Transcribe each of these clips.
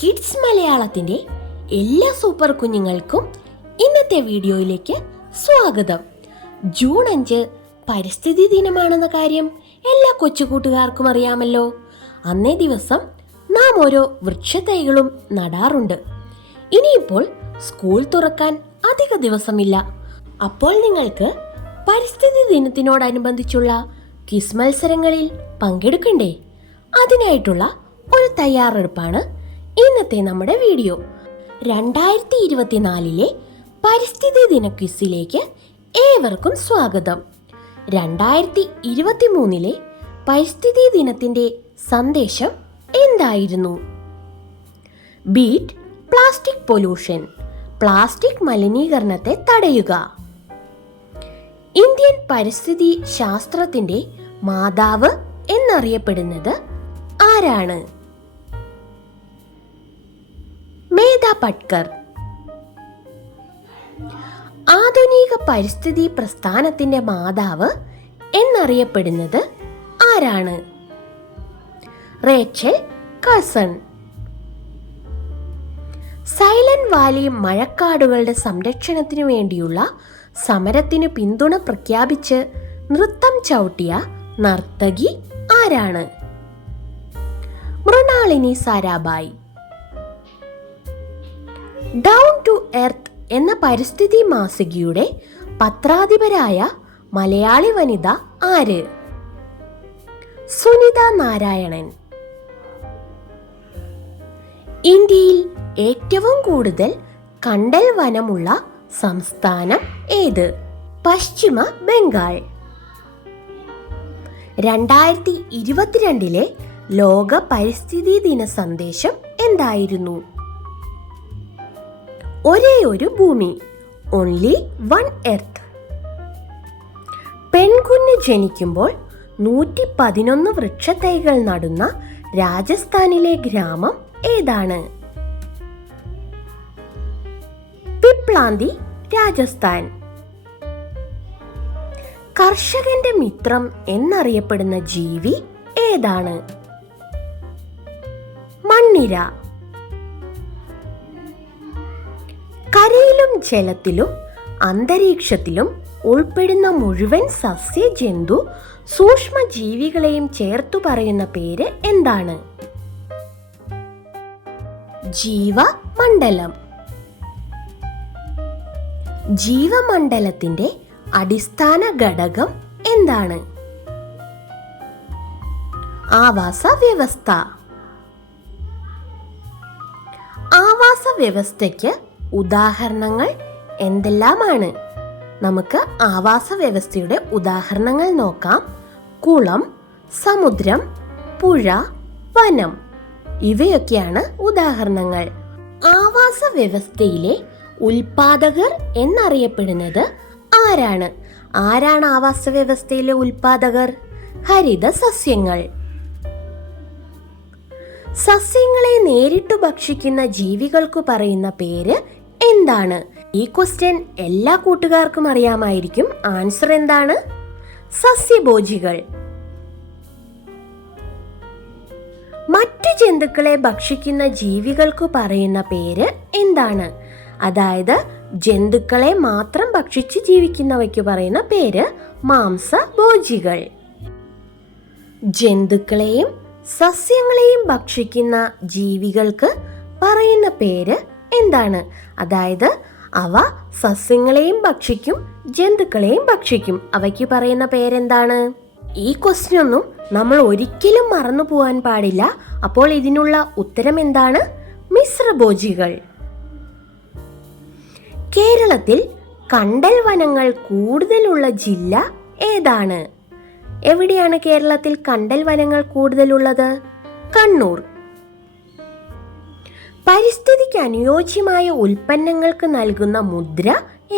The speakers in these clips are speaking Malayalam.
കിഡ്സ് മലയാളത്തിൻ്റെ എല്ലാ സൂപ്പർ കുഞ്ഞുങ്ങൾക്കും ഇന്നത്തെ വീഡിയോയിലേക്ക് സ്വാഗതം. ജൂൺ 5 പരിസ്ഥിതി ദിനമാണെന്ന കാര്യം എല്ലാ കൊച്ചുകൂട്ടുകാർക്കും അറിയാമല്ലോ. അന്നേ ദിവസം നാം ഓരോ വൃക്ഷത്തൈകളും നടാറുണ്ട്. ഇനിയിപ്പോൾ സ്കൂൾ തുറക്കാൻ അധിക ദിവസമില്ല. അപ്പോൾ നിങ്ങൾക്ക് പരിസ്ഥിതി ദിനത്തിനോടനുബന്ധിച്ചുള്ള ക്വിസ് മത്സരങ്ങളിൽ പങ്കെടുക്കണ്ടേ? അതിനായിട്ടുള്ള ഒരു തയ്യാറെടുപ്പാണ് ഇന്നത്തെ നമ്മുടെ വീഡിയോ. 2024 പരിസ്ഥിതി ദിന ക്വിസിലേക്ക് ഏവർക്കും സ്വാഗതം. 2023 പരിസ്ഥിതി ദിനത്തിൻ്റെ സന്ദേശം എന്തായിരുന്നു? ബീറ്റ് പ്ലാസ്റ്റിക് പൊല്യൂഷൻ, പ്ലാസ്റ്റിക് മലിനീകരണത്തെ തടയുക. ഇന്ത്യൻ പരിസ്ഥിതി ശാസ്ത്രത്തിൻ്റെ മാതാവ് എന്നറിയപ്പെടുന്നത് ആരാണ്? മേധ പട്കർ. ആധുനിക പരിസ്ഥിതി പ്രസ്ഥാനത്തിന്റെ മാതാവ് എന്നറിയപ്പെടുന്നത് ആരാണ്? Rachel Carson. സൈലന്റ് വാലി മഴക്കാടുകളുടെ സംരക്ഷണത്തിനു വേണ്ടിയുള്ള സമരത്തിന് പിന്തുണ പ്രഖ്യാപിച്ച് നൃത്തം ചവിട്ടിയ നർത്തകി ആരാണ്? Mrinalini Sarabhai. Down to earth എന്ന പരിസ്ഥിതി മാസികയുടെ പത്രാധിപരായ മലയാളി വനിത ആര്? സുനിത നാരായണൻ. ഇന്ത്യയിൽ ഏറ്റവും കൂടുതൽ കണ്ടൽ വനമുള്ള സംസ്ഥാനം ഏത്? പശ്ചിമ ബംഗാൾ. 2022 ലോക പരിസ്ഥിതി ദിന സന്ദേശം എന്തായിരുന്നു? ഒരേ ഒരു ഭൂമി, ഓൺലി വൺ എർത്ത്. പെൺകുഞ്ഞ് ജനിക്കുമ്പോൾ 111 വൃക്ഷത്തൈകൾ നടുന്ന രാജസ്ഥാനിലെ ഗ്രാമം ഏതാണ്? പിപ്ലാന്തി, രാജസ്ഥാൻ. കർഷകന്റെ മിത്രം എന്നറിയപ്പെടുന്ന ജീവി ഏതാണ്? മണ്ണിര. കരയിലും ജലത്തിലും അന്തരീക്ഷത്തിലും ഉൾപ്പെടുന്ന മുഴുവൻ സസ്യ ജന്തു സൂക്ഷ്മ ജീവികളെയും ചേർത്തു പറയുന്ന പേര് എന്താണ്? ജീവമണ്ഡലം. ജീവമണ്ഡലത്തിന്റെ അടിസ്ഥാന ഘടകം എന്താണ്? ആവാസ വ്യവസ്ഥ. ആവാസ വ്യവസ്ഥയ്ക്ക് ഉദാഹരണങ്ങൾ എന്തെല്ലാമാണ്? നമുക്ക് ആവാസ വ്യവസ്ഥയുടെ ഉദാഹരണങ്ങൾ നോക്കാം. കുളം, സമുദ്രം, പുഴ, വനം, ഇവയൊക്കെയാണ് ഉദാഹരണങ്ങൾ. ആവാസ വ്യവസ്ഥയിലെ ഉൽപാദകർ എന്നറിയപ്പെടുന്നത് ആരാണ്? ആരാണ് ആവാസ വ്യവസ്ഥയിലെ ഉൽപാദകർ? ഹരിത സസ്യങ്ങൾ. സസ്യങ്ങളെ നേരിട്ട് ഭക്ഷിക്കുന്ന ജീവികൾക്ക് പറയുന്ന പേര് എന്താണ്? ഈ ക്വസ്റ്റ്യൻ എല്ലാ കൂട്ടുകാർക്കും അറിയാമായിരിക്കും. ആൻസർ എന്താണ്? സസ്യഭോജികൾ. മറ്റു ജന്തുക്കളെ ഭക്ഷിക്കുന്ന ജീവികൾക്ക് പറയുന്ന പേര് എന്താണ്? അതായത് ജന്തുക്കളെ മാത്രം ഭക്ഷിച്ച് ജീവിക്കുന്നവയ്ക്ക് പറയുന്ന പേര് മാംസഭോജികൾ. ജന്തുക്കളെയും സസ്യങ്ങളെയും ഭക്ഷിക്കുന്ന ജീവികൾക്ക് പറയുന്ന പേര് എന്താണ്? അതായത് അവ സസ്യങ്ങളെയും ഭക്ഷിക്കും ജന്തുക്കളെയും ഭക്ഷിക്കും. അവയ്ക്ക് പറയുന്ന പേരെന്താണ്? ഈ ക്വസ്റ്റ്യൻ ഒന്നും നമ്മൾ ഒരിക്കലും മറന്നു പോകാൻ പാടില്ല. അപ്പോൾ ഇതിനുള്ള ഉത്തരം എന്താണ്? മിശ്രഭോജികൾ. കേരളത്തിൽ കണ്ടൽ വനങ്ങൾ കൂടുതലുള്ള ജില്ല ഏതാണ്? എവിടെയാണ് കേരളത്തിൽ കണ്ടൽ വനങ്ങൾ കൂടുതലുള്ളത്? കണ്ണൂർ. പരിസ്ഥിതിക്ക് അനുയോജ്യമായ ഉൽപ്പന്നങ്ങൾക്ക് നൽകുന്ന മുദ്ര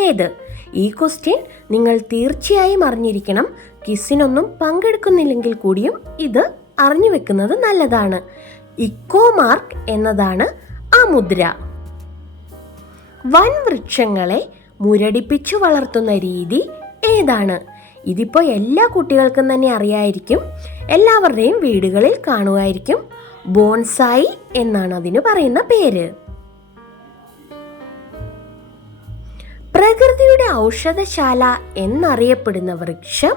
ഏത്? ഈ ക്വസ്റ്റ്യൻ നിങ്ങൾ തീർച്ചയായും അറിഞ്ഞിരിക്കണം. ക്വിസിനൊന്നും പങ്കെടുക്കുന്നില്ലെങ്കിൽ കൂടിയും ഇത് അറിഞ്ഞു വെക്കുന്നത് നല്ലതാണ്. ഇക്കോ മാർക്ക് എന്നതാണ് ആ മുദ്ര. വൻ വൃക്ഷങ്ങളെ മുരടിപ്പിച്ചു വളർത്തുന്ന രീതി ഏതാണ്? ഇതിപ്പോൾ എല്ലാ കുട്ടികൾക്കും തന്നെ അറിയായിരിക്കും. എല്ലാവരുടെയും വീടുകളിൽ കാണുമായിരിക്കും. ബോൺസായി എന്നാണ് അതിന് പറയുന്ന പേര്. പ്രകൃതിയുടെ ഔഷധശാല എന്നറിയപ്പെടുന്ന വൃക്ഷം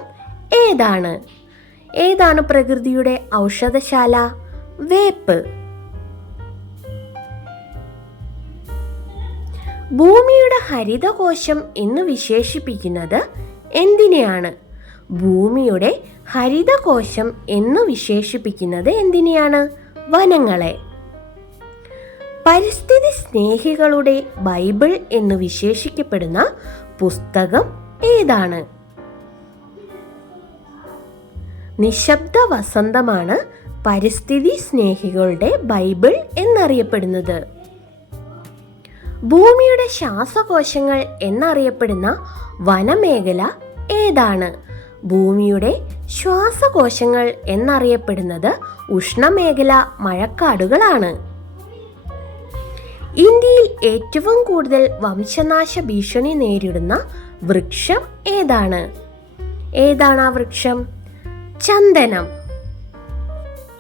ഏതാണ്? ഏതാണ് പ്രകൃതിയുടെ ഔഷധശാല? വേപ്പ്. ഭൂമിയുടെ ഹരിതകോശം എന്ന് വിശേഷിപ്പിക്കുന്നത് എന്തിനെയാണ്? ഭൂമിയുടെ ഹരിതകോശം എന്ന് വിശേഷിപ്പിക്കുന്നത് എന്തിനെയാണ്? വനങ്ങളെ. പരിസ്ഥിതി സ്നേഹികളുടെ ബൈബിൾ എന്ന് വിശേഷിക്കപ്പെടുന്ന പുസ്തകം ഏതാണ്? നിശബ്ദ വസന്തമാണ് പരിസ്ഥിതി സ്നേഹികളുടെ ബൈബിൾ എന്നറിയപ്പെടുന്നത്. ഭൂമിയുടെ ശ്വാസകോശങ്ങൾ എന്നറിയപ്പെടുന്ന വനമേഖല ഏതാണ്? ഭൂമിയുടെ ശ്വാസകോശങ്ങൾ എന്നറിയപ്പെടുന്നത് ഉഷ്ണമേഖല മഴക്കാടുകളാണ്. ഇന്ത്യയിൽ ഏറ്റവും കൂടുതൽ വംശനാശ ഭീഷണി നേരിടുന്ന വൃക്ഷം ഏതാണ്? ഏതാണ് ആ വൃക്ഷം? ചന്ദനം.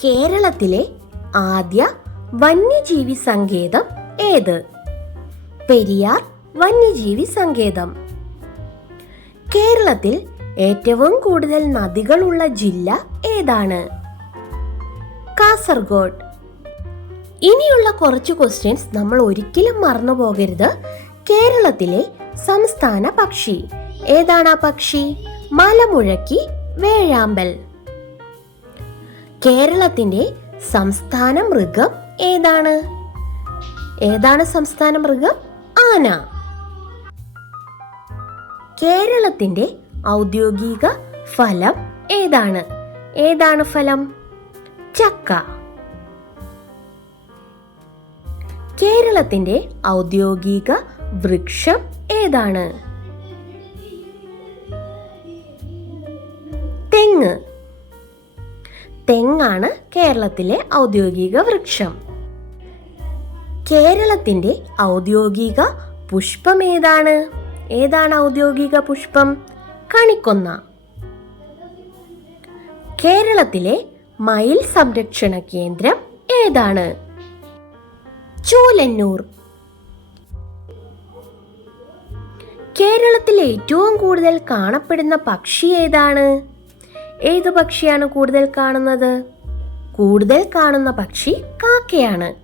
കേരളത്തിലെ ആദ്യ വന്യജീവി സങ്കേതം ഏത്? പെരിയാർ വന്യജീവി സങ്കേതം. കേരളത്തിൽ ഏറ്റവും കൂടുതൽ നദികളുള്ള ജില്ല ഏതാണ്? കാസർഗോഡ്. ഇനിയുള്ള കുറച്ച് ക്വസ്റ്റ്യൻസ് നമ്മൾ ഒരിക്കലും മറന്നു പോകരുത്. കേരളത്തിലെ സംസ്ഥാന പക്ഷി ഏതാണ്? ആ പക്ഷി മലമുഴക്കി വേഴാമ്പൽ. കേരളത്തിന്റെ സംസ്ഥാന മൃഗം ഏതാണ്? ഏതാണ് സംസ്ഥാന മൃഗം? ആന. കേരളത്തിന്റെ ഔദ്യോഗിക ഫലം ഏതാണ്? ഏതാണ് ഫലം? ചക്ക. കേരളത്തിന്റെ ഔദ്യോഗിക വൃക്ഷം ഏതാണ്? തെങ്ങ്. തെങ്ങാണ് കേരളത്തിലെ ഔദ്യോഗിക വൃക്ഷം. കേരളത്തിന്റെ ഔദ്യോഗിക പുഷ്പം ഏതാണ്? ഏതാണ് ഔദ്യോഗിക പുഷ്പം? കണിക്കൊന്ന. കേരളത്തിലെ മയിൽ സംരക്ഷണ കേന്ദ്രം ഏതാണ്? ചൂലന്നൂർ. കേരളത്തിൽ ഏറ്റവും കൂടുതൽ കാണപ്പെടുന്ന പക്ഷി ഏതാണ്? ഏത് പക്ഷിയാണ് കൂടുതൽ കാണുന്നത്? കൂടുതൽ കാണുന്ന പക്ഷി കാക്കയാണ്.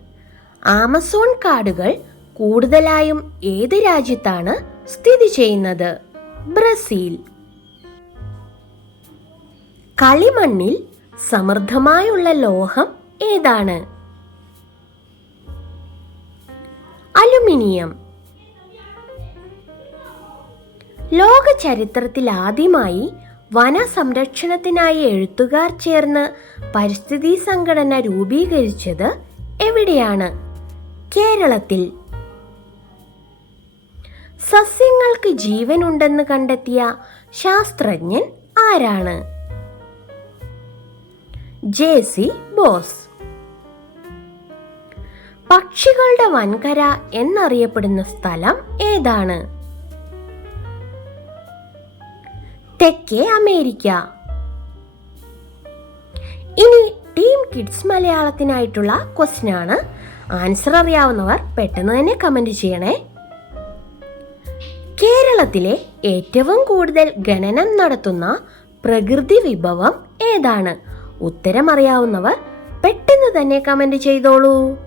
ആമസോൺ കാടുകൾ കൂടുതലായും ഏത് രാജ്യത്താണ് സ്ഥിതി ചെയ്യുന്നത്? ബ്രസീൽ. കളിമണ്ണിൽ സമൃദ്ധമായുള്ള ലോഹം ഏതാണ്? അലുമിനിയം. ലോക ചരിത്രത്തിൽ ആദ്യമായി വനസംരക്ഷണത്തിനായി എഴുത്തുകാർ ചേർന്ന് പരിസ്ഥിതി സംഘടന രൂപീകരിച്ചത് എവിടെയാണ്? കേരളത്തിൽ. സസ്യങ്ങൾക്ക് ജീവനുണ്ടെന്ന് കണ്ടെത്തിയ ശാസ്ത്രജ്ഞൻ ആരാണ്? ജെ.സി. ബോസ്. പക്ഷികളുടെ വൻകര എന്നറിയപ്പെടുന്ന സ്ഥലം ഏതാണ്? തെക്കേ അമേരിക്ക. ഇനി ടീം കിഡ്സ് മലയാളത്തിനായിട്ടുള്ള ക്വസ്റ്റ്യൻ ആണ്. ആൻസർ അറിയാവുന്നവർ പെട്ടെന്ന് തന്നെ കമന്റ് ചെയ്യണേ. കേരളത്തിലെ ഏറ്റവും കൂടുതൽ ഖനനം നടത്തുന്ന പ്രകൃതി വിഭവം ഏതാണ്? ഉത്തരം അറിയാവുന്നവർ പെട്ടെന്ന് തന്നെ കമന്റ് ചെയ്തോളൂ.